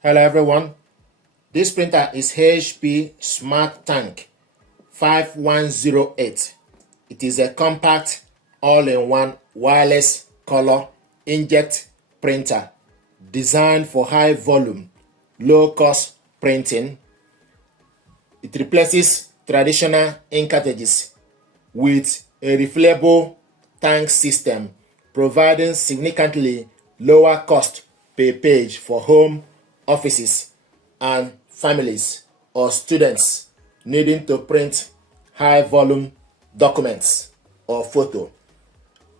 Hello everyone, this printer is HP Smart Tank 5108. It is a compact all-in-one wireless color inkjet printer designed for high volume, low cost printing. It replaces traditional ink cartridges with a refillable tank system, providing significantly lower cost per page for home, offices, and families or students needing to print high volume documents or photo.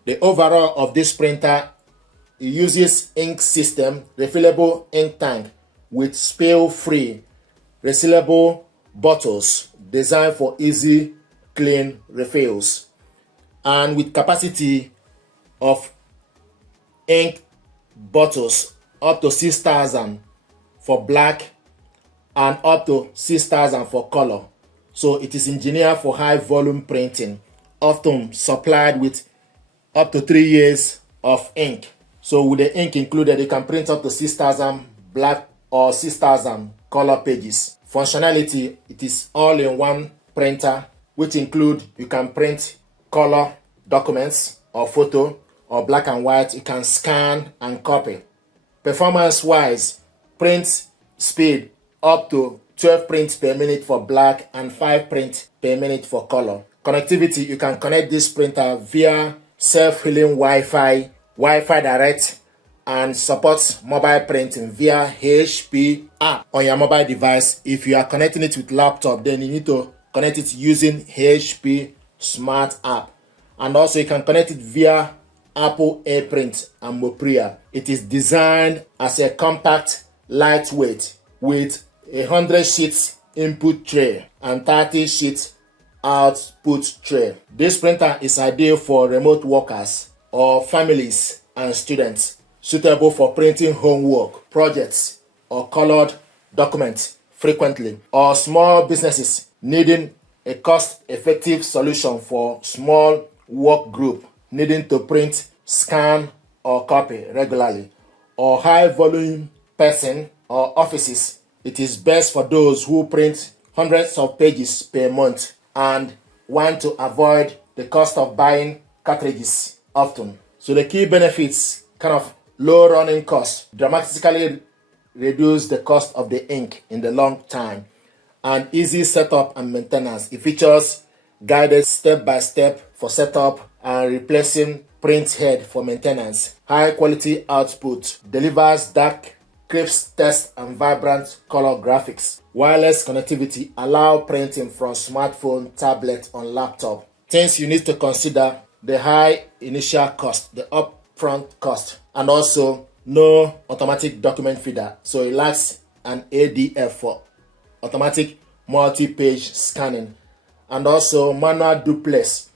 The overall of this printer uses ink system, refillable ink tank with spill-free resealable bottles designed for easy clean refills, and with capacity of ink bottles up to 6,000 for black and up to 6,000 for color. So it is engineered for high volume printing, often supplied with up to 3 years of ink. So with the ink included, you can print up to 6,000 black or 6,000 color pages. Functionality, it is all-in-one printer, which include you can print color documents or photo, or black and white. You can scan and copy. Performance-wise, print speed up to 12 prints per minute for black and 5 prints per minute for color. Connectivity, you can connect this printer via self-healing Wi-Fi direct, and supports mobile printing via HP app on your mobile device. If you are connecting it with laptop, then you need to connect it using HP Smart app. And also you can connect it via Apple AirPrint and Mopria. It is designed as a compact, lightweight with 100 sheets input tray and 30 sheets output tray. This printer is ideal for remote workers or families and students, suitable for printing homework, projects, or colored documents frequently, or small businesses needing a cost-effective solution for small work group needing to print, scan, or copy regularly, or high-volume person or offices. It is best for those who print hundreds of pages per month and want to avoid the cost of buying cartridges often. So the key benefits, kind of low running costs, dramatically reduce the cost of the ink in the long time, and easy setup and maintenance. It features guided step-by-step for setup and replacing print head for maintenance. High quality output, delivers dark, crisp text and vibrant color graphics. Wireless connectivity, allow printing from smartphone, tablet, on laptop. Things you need to consider: the high initial cost, the upfront cost, and also no automatic document feeder. So it lacks an ADF for automatic multi-page scanning, and also manual duplex.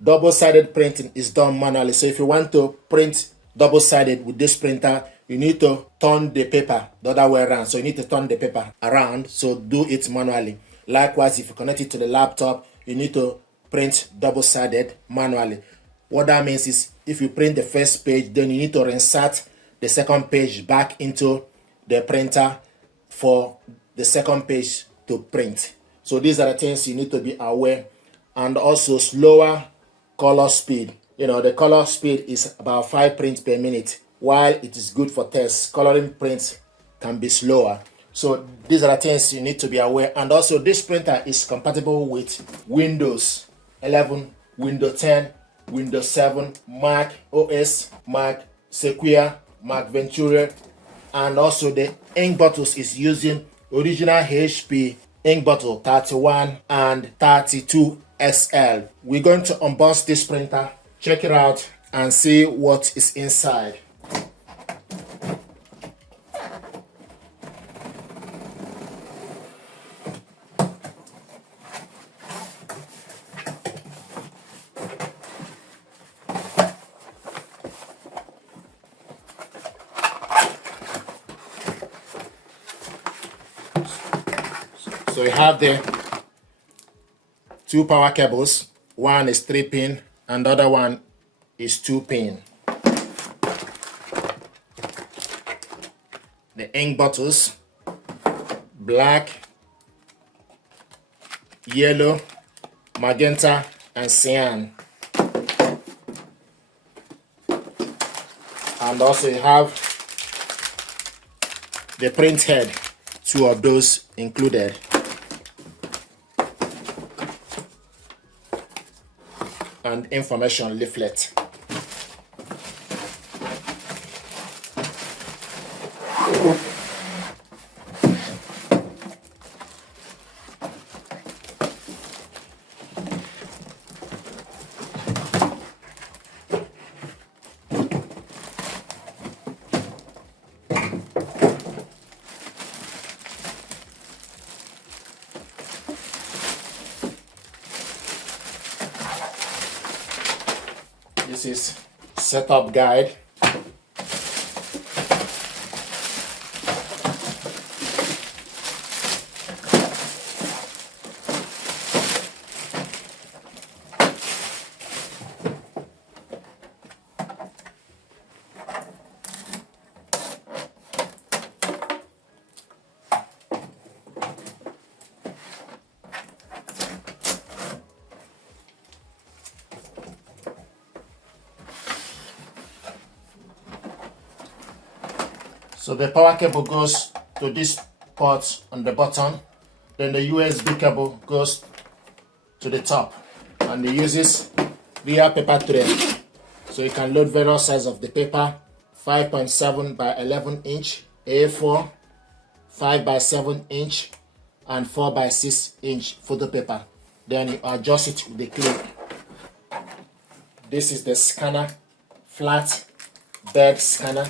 Double-sided printing is done manually. So if you want to print double-sided with this printer, you need to turn the paper the other way around. So you need to turn the paper around. So do it manually. Likewise, if you connect it to the laptop, you need to print double-sided manually. What that means is, if you print the first page, then you need to reinsert the second page back into the printer for the second page to print. So these are the things you need to be aware. And also slower color speed. The color speed is about 5 prints per minute. While it is good for tests, coloring prints can be slower. So these are the things you need to be aware. And also this printer is compatible with Windows 11, Windows 10, Windows 7, Mac OS, Mac Sequoia, Mac Ventura, and also the ink bottles is using original HP ink bottle 31 and 32 SL. We're going to unbox this printer, check it out, and see what is inside. So we have the 2 power cables. One is 3-pin and the other one is 2-pin. The ink bottles black, yellow, magenta, and cyan. And also you have the print head, 2 of those included. And information leaflet. This is setup guide. So the power cable goes to this port on the bottom, then the USB cable goes to the top, and it uses via paper tray. So you can load various sizes of the paper: 5.7 by 11 inch, A4, 5 by 7 inch, and 4 by 6 inch photo paper. Then you adjust it with the clip. This is the scanner, flat bed scanner.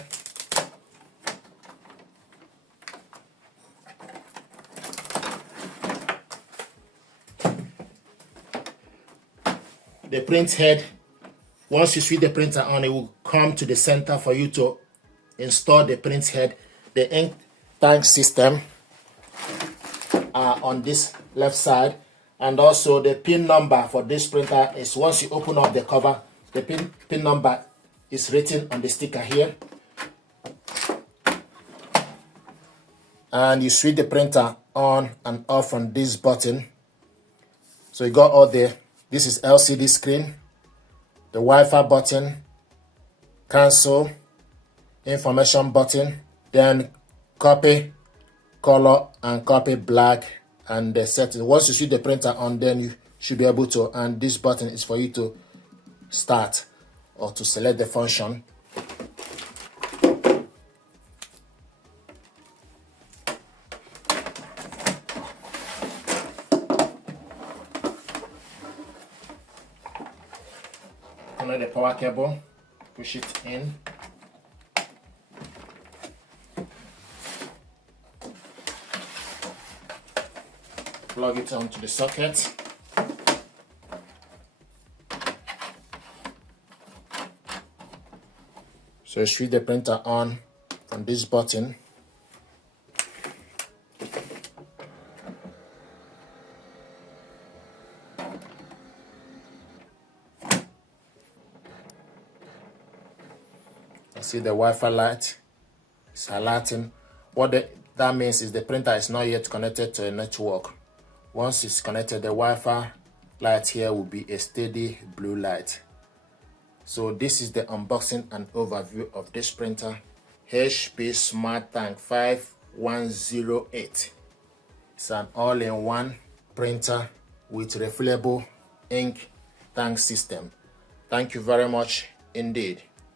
The print head, once you switch the printer on, it will come to the center for you to install the print head. The ink tank system are on this left side, and also the pin number for this printer is, once you open up the cover, the pin number is written on the sticker here. And you switch the printer on and off on this button. So you got all the, this is LCD screen, the Wi-Fi button, cancel, information button, then copy color and copy black, and the setting. Once you switch the printer on, then you should be able to, and this button is for you to start or to select the function. Connect the power cable, push it in. Plug it onto the socket. So you switch the printer on from this button. You see the Wi-Fi light is highlighting. What that means is the printer is not yet connected to a network. Once it's connected, the Wi-Fi light here will be a steady blue light. So this is the unboxing and overview of this printer, HP Smart Tank 5108. It's an all-in-one printer with refillable ink tank system. Thank you very much indeed.